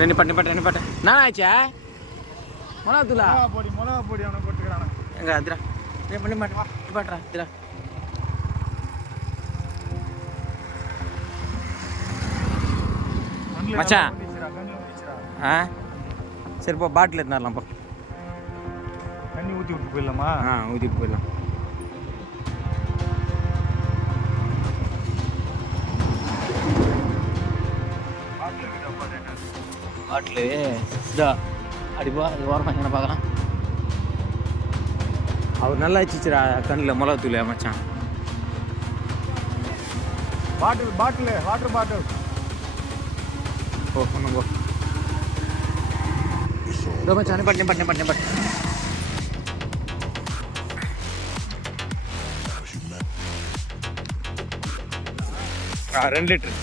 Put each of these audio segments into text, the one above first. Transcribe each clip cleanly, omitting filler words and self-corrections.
நிப்பாட்டு நான் ஆச்சா மிளகா தூளா மிளகா பொடி அவனை போட்டுக்கிறான் எங்க அதிரா பண்ணி மாட்டேன் நிப்பாட்டுறா அதிரா மச்சான் ஆ சரி போ பாட்டில் எடுத்துனாரலாம் போ தண்ணி ஊற்றி விட்டு போயிடலாமா ஊற்றிட்டு போயிடலாம் பாட்டிலு இதா அடிப்பா அது ஓரமாக என்ன பார்க்கலாம் அவர் நல்லா வச்சுச்சுரா கண்ணில் மிளகாத்தூள் மச்சான் வாட்டர் பாட்டில் போ ஒன்றும் போ இதோ மச்சான் பண்ணி 2 லிட்டர்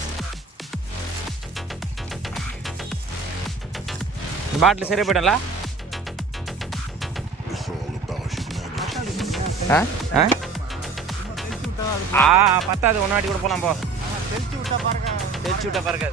பாட்டில் சரியா போயிடல பத்தாது ஒன்று வாட்டி கூட போகலாம் போ தெரிச்சு விட்டா பாருங்க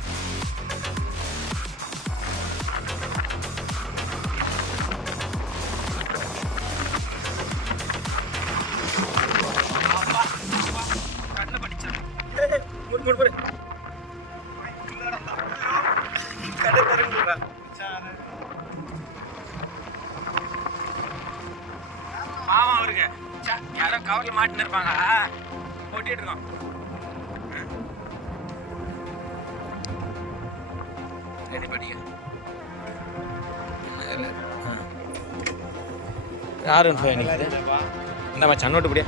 மாமா அவருக்கு யாரோ கவர்ல மாட்டின்னு இருப்பாங்க போட்டிட்டு இருக்கோம் யாரு இந்த மச்சான் நோட்டு படியா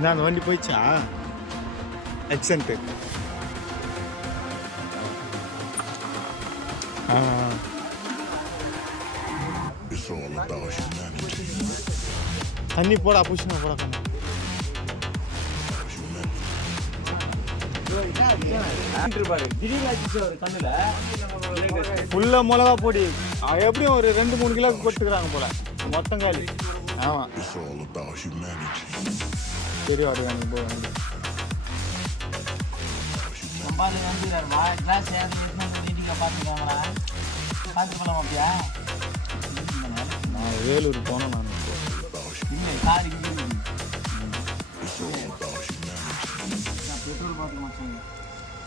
அந்த வண்டி போயிடுச்சா எக்ஸென்ட்டு தண்ணி போடா புஷ்னா போடா ஃபுல்ல மிளகா பொடி எப்படியும் ஒரு 2-3 கிலோ போட்டுக்கிறாங்க போல மொத்தம் காலி ஆமாம் சரி வருவாங்க போ நான் வேலூர் போனேன்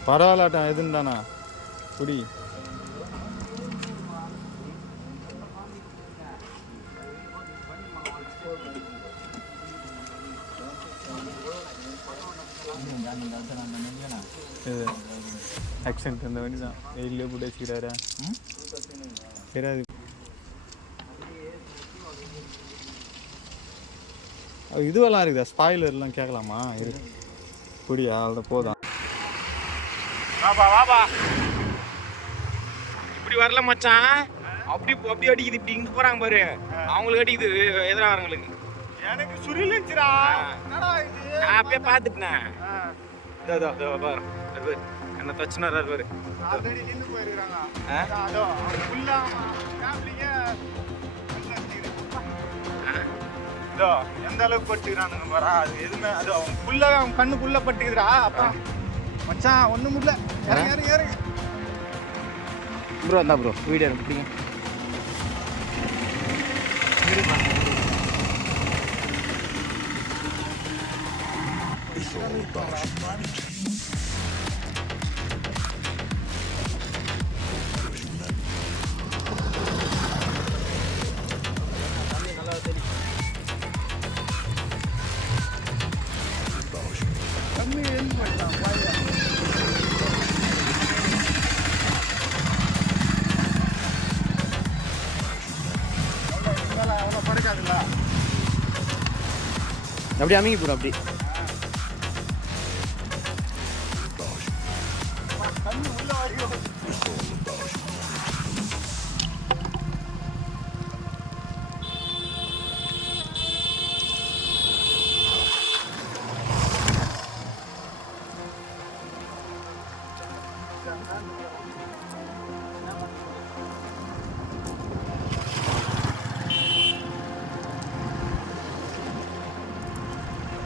பரவாயில்லாட்டம் எதுன்னு தானா குடி இது ஆக்சிடென்ட் இந்த வண்டி தான் வெயிலே போட்டு வச்சுக்கிறாரா சரி இதுவெல்லாம் இருக்குதா ஸ்பாயிலர்லாம் கேட்கலாமா இரு குடியா அவ்வளோ போதும் வாபா இப்படி வரல மச்சான் அப்படி அடிக்குது இப்படி இங்க போறாங்க பாரு அவங்களுக்கு அடிக்குது எதிராகிறவங்களுக்கு எனக்கு சுரிலச்சுடா நான் அப்பயே பார்த்துட்டேன் பாரு என்ன தச்சுனாரு பாரு ஆல்ரெடி நின்று போயிருக்காங்க அதோ ஃபுல்லா ஃபேமிலியே இதோ எந்த அளவுக்கு பட்டுக்கிறானுங்க பாரு அது எதுவுமே அது அவன் ஃபுல்லா அவன் கண்ணுக்குள்ள பட்டுக்குதுடா அப்பா மச்சான் ஒன்றும் இல்லை இறங்க ப்ரோ இருந்தா ப்ரோ வீடியோ எடுப்பீங்க அப்படி அமைங்க ப்ரோ அப்படி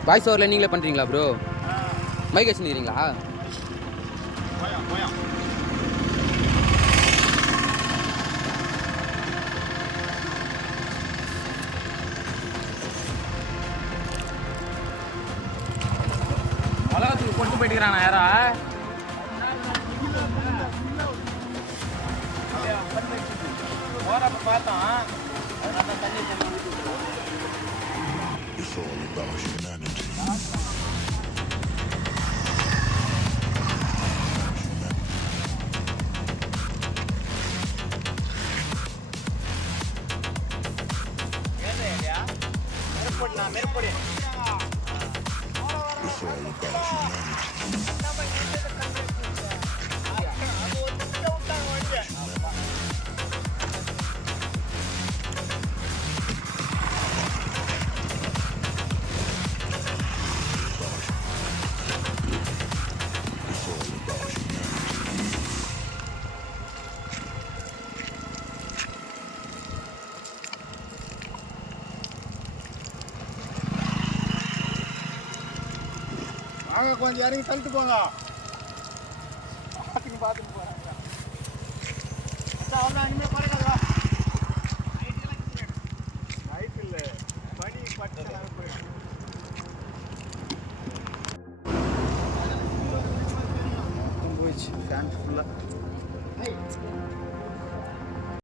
வாய்ஸ் ஓவரில் நீங்களே பண்ணுறீங்களா ப்ரோ? மைக் வச்சுருக்கிறீங்களா? போயா போயா. உலகத்துக்கு கொண்டு போயிட்டுக்கிறானா யாரா? போறப்ப பார்த்தோம், அதனால தான் தண்ணி It's all about humanity. It's all about humanity. It's all about humanity. வாங்க கொஞ்சம் இறங்கி தள்ளிட்டு போங்க. பார்த்துன்னு போறாங்க. அச்சா அவ்வளோ இனிமேல் குறைக்காதா? நைட் இல்லை, பனி பட்டு போயிடும். போயிடுச்சு ஃபேன் ஃபுல்லாக.